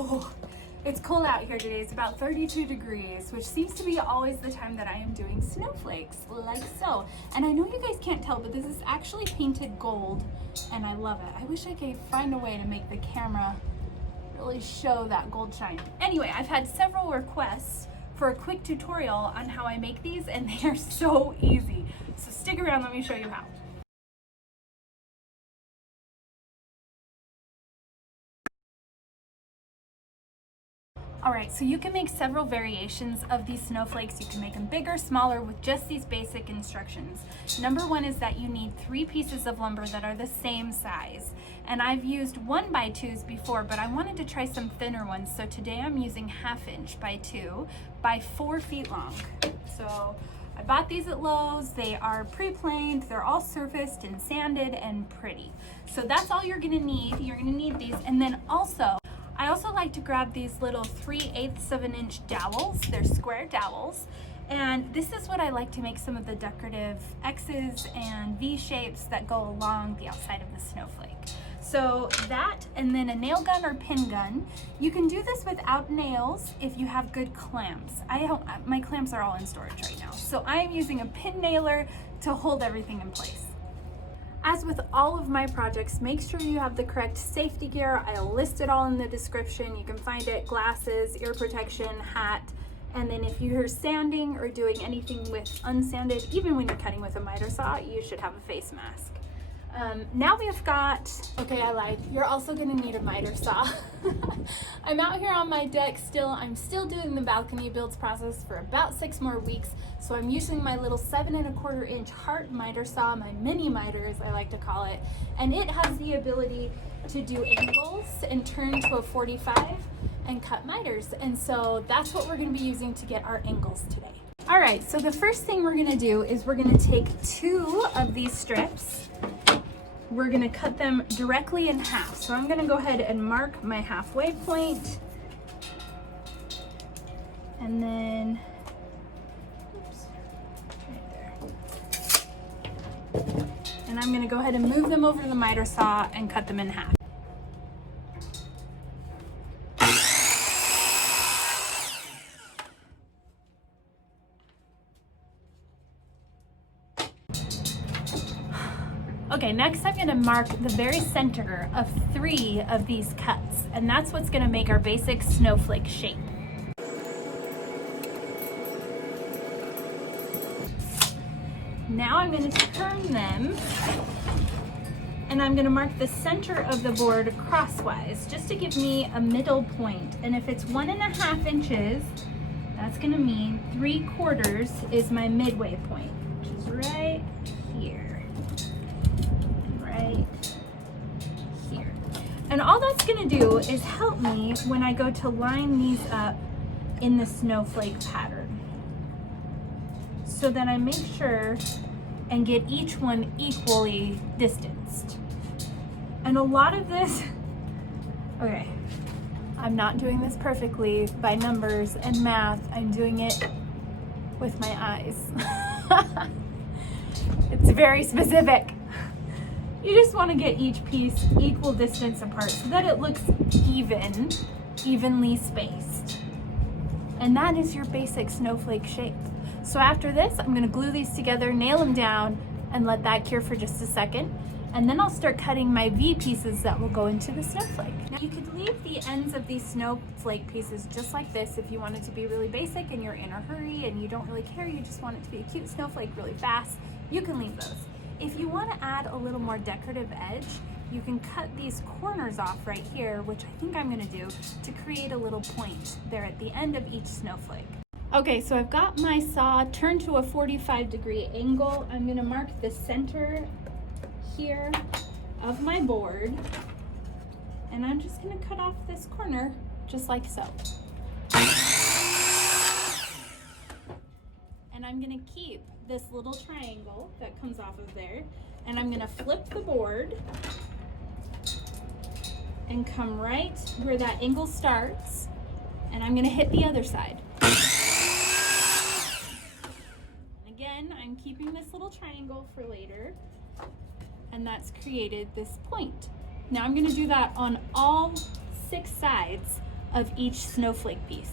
Oh, it's cold out here today. It's about 32 degrees, which seems to be always the time that I am doing snowflakes, like so. And I know you guys can't tell, but this is actually painted gold, and I love it. I wish I could find a way to make the camera really show that gold shine. Anyway, I've had several requests for a quick tutorial on how I make these, and they are so easy. So stick around, let me show you how. Alright, so you can make several variations of these snowflakes. You can make them bigger, smaller, with just these basic instructions. Number one is that you need 3 pieces of lumber that are the same size. And I've used 1x2s before, but I wanted to try some thinner ones. So today I'm using 1/2 inch by 2 by 4 feet long. So I bought these at Lowe's. They are pre-planed. They're all surfaced and sanded and pretty. So that's all you're gonna need. You're gonna need these. And then I also like to grab these little 3/8 of an inch dowels. They're square dowels. And this is what I like to make some of the decorative X's and V shapes that go along the outside of the snowflake. So that, and then a nail gun or pin gun. You can do this without nails if you have good clamps. My clamps are all in storage right now. So I am using a pin nailer to hold everything in place. As with all of my projects, make sure you have the correct safety gear. I'll list it all in the description. You can find it: glasses, ear protection, hat, and then if you're sanding or doing anything with unsanded, even when you're cutting with a miter saw, you should have a face mask. Now we've got, okay, I lied. You're also gonna need a miter saw. I'm out here on my deck still. I'm still doing the balcony builds process for about 6 more weeks. So I'm using my little 7 1/4 inch HART miter saw, my mini miter as I like to call it. And it has the ability to do angles and turn to a 45 and cut miters. And so that's what we're gonna be using to get our angles today. All right, so the first thing we're gonna do is we're gonna take 2 of these strips. We're gonna cut them directly in half. So I'm gonna go ahead and mark my halfway point. And then, oops, right there. And I'm gonna go ahead and move them over to the miter saw and cut them in half. Okay, next I'm gonna mark the very center of 3 of these cuts, and that's what's gonna make our basic snowflake shape. Now I'm gonna turn them, and I'm gonna mark the center of the board crosswise, just to give me a middle point. And if it's 1.5 inches, that's gonna mean 3/4 is my midway point, which is right here. Here. And all that's gonna do is help me when I go to line these up in the snowflake pattern, so that I make sure and get each one equally distanced. And a lot of this, okay, I'm not doing this perfectly by numbers and math. I'm doing it with my eyes. It's very specific. You just want to get each piece equal distance apart so that it looks evenly spaced. And that is your basic snowflake shape. So after this, I'm going to glue these together, nail them down, and let that cure for just a second. And then I'll start cutting my V pieces that will go into the snowflake. Now you could leave the ends of these snowflake pieces just like this if you want it to be really basic and you're in a hurry and you don't really care, you just want it to be a cute snowflake really fast, you can leave those. If you want to add a little more decorative edge, you can cut these corners off right here, which I think I'm going to do, to create a little point there at the end of each snowflake. Okay, so I've got my saw turned to a 45-degree angle. I'm going to mark the center here of my board, and I'm just going to cut off this corner just like so. And I'm going to keep this little triangle that comes off of there, and I'm going to flip the board and come right where that angle starts, and I'm going to hit the other side. Again, I'm keeping this little triangle for later, and that's created this point. Now I'm going to do that on all 6 sides of each snowflake piece.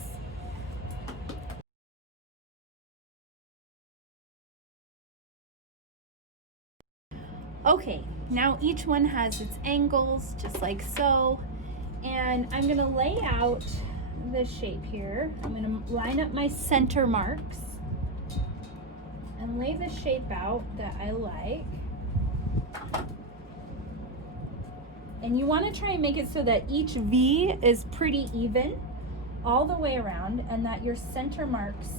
Okay, now each one has its angles, just like so. And I'm gonna lay out the shape here. I'm gonna line up my center marks and lay the shape out that I like. And you wanna try and make it so that each V is pretty even all the way around, and that your center marks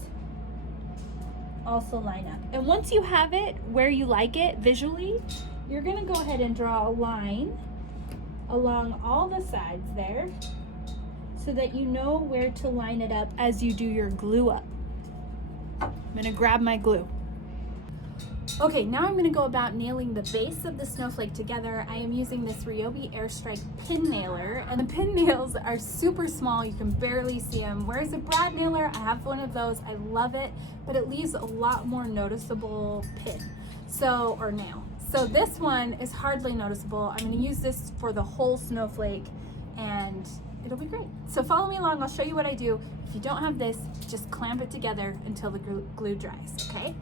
also line up. And once you have it where you like it visually, you're gonna go ahead and draw a line along all the sides there so that you know where to line it up as you do your glue up. I'm gonna grab my glue. Okay, now I'm gonna go about nailing the base of the snowflake together. I am using this Ryobi Airstrike pin nailer, and the pin nails are super small. You can barely see them. Whereas a brad nailer, I have one of those. I love it, but it leaves a lot more noticeable pin, or nail. So this one is hardly noticeable. I'm gonna use this for the whole snowflake and it'll be great. So follow me along, I'll show you what I do. If you don't have this, just clamp it together until the glue dries, okay?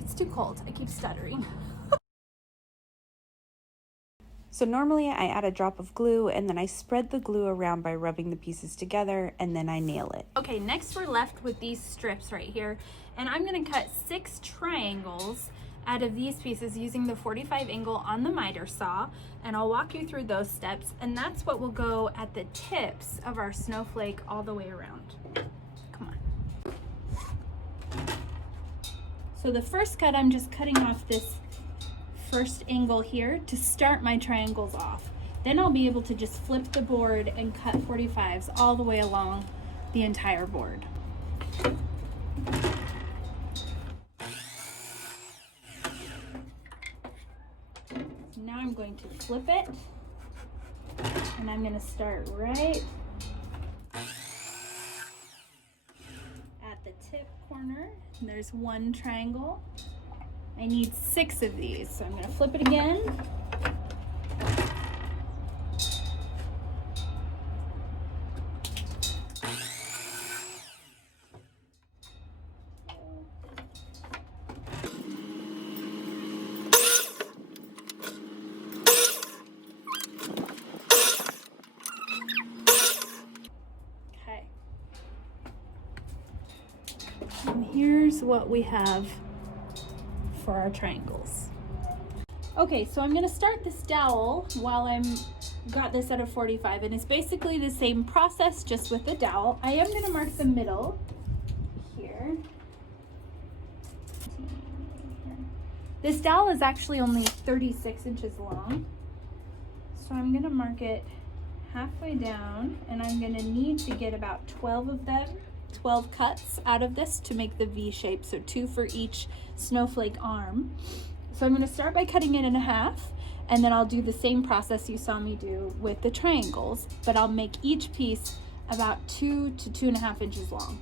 It's too cold, I keep stuttering. So normally I add a drop of glue and then I spread the glue around by rubbing the pieces together and then I nail it. Okay, next we're left with these strips right here, and I'm gonna cut 6 triangles out of these pieces using the 45 angle on the miter saw, and I'll walk you through those steps, and that's what will go at the tips of our snowflake all the way around. Come on. So the first cut, I'm just cutting off this first angle here to start my triangles off. Then I'll be able to just flip the board and cut 45s all the way along the entire board. Now I'm going to flip it, and I'm going to start right at the tip corner. And there's one triangle. I need 6 of these, so I'm going to flip it again. And here's what we have for our triangles. Okay, so I'm gonna start this dowel while got this at a 45, and it's basically the same process just with the dowel. I am gonna mark the middle here. This dowel is actually only 36 inches long, so I'm gonna mark it halfway down, and I'm gonna need to get about 12 of them. 12 cuts out of this to make the V shape, so 2 for each snowflake arm. So I'm going to start by cutting it in half, and then I'll do the same process you saw me do with the triangles, but I'll make each piece about 2 to 2.5 inches long.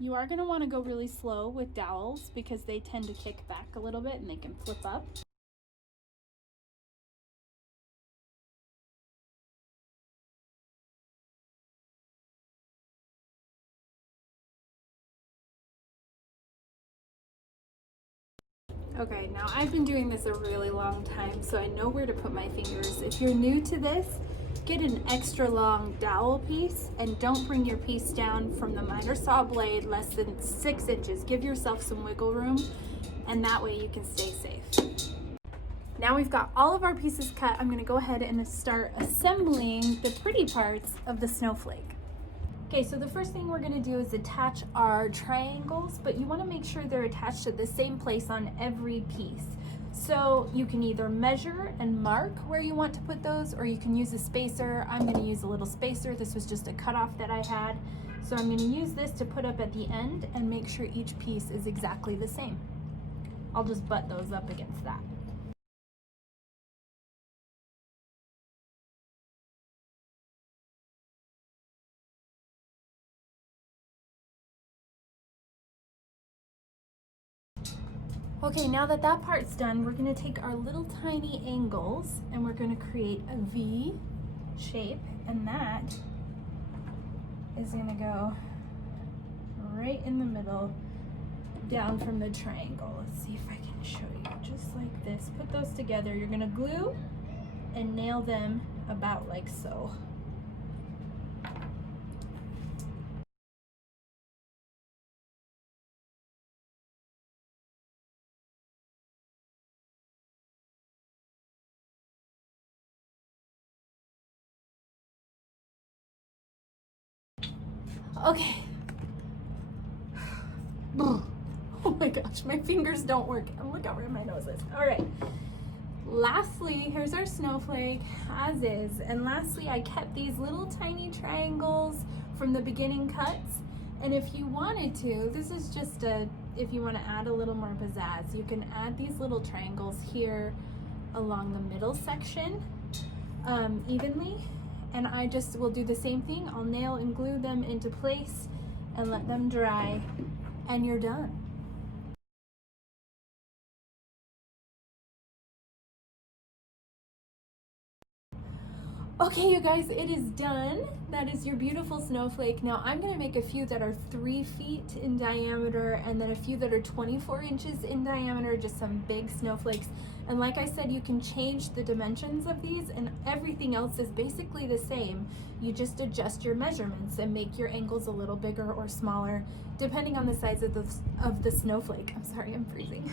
You are going to want to go really slow with dowels because they tend to kick back a little bit and they can flip up. Okay, now I've been doing this a really long time, so I know where to put my fingers. If you're new to this, get an extra long dowel piece and don't bring your piece down from the miter saw blade less than 6 inches. Give yourself some wiggle room, and that way you can stay safe. Now we've got all of our pieces cut, I'm gonna go ahead and start assembling the pretty parts of the snowflake. Okay, so the first thing we're gonna do is attach our triangles, but you wanna make sure they're attached to the same place on every piece. So you can either measure and mark where you want to put those, or you can use a spacer. I'm gonna use a little spacer. This was just a cutoff that I had. So I'm gonna use this to put up at the end and make sure each piece is exactly the same. I'll just butt those up against that. Okay, now that that part's done, we're gonna take our little tiny angles and we're gonna create a V shape, and that is gonna go right in the middle, down from the triangle. Let's see if I can show you, just like this. Put those together. You're gonna glue and nail them about like so. Okay. Oh my gosh, my fingers don't work. And look how red my nose is. All right. Lastly, here's our snowflake as is. And lastly, I kept these little tiny triangles from the beginning cuts. And if you wanted to, this is just if you want to add a little more pizzazz, you can add these little triangles here along the middle section evenly. And I just will do the same thing. I'll nail and glue them into place and let them dry, and you're done. Okay, you guys, it is done. That is your beautiful snowflake. Now I'm gonna make a few that are 3 feet in diameter and then a few that are 24 inches in diameter, just some big snowflakes. And like I said, you can change the dimensions of these, and everything else is basically the same. You just adjust your measurements and make your angles a little bigger or smaller, depending on the size of the snowflake. I'm sorry, I'm freezing.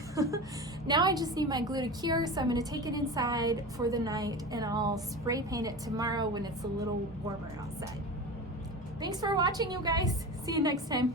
Now I just need my glue to cure, so I'm gonna take it inside for the night and I'll spray paint it tomorrow when it's a little warmer outside. Thanks for watching, you guys. See you next time.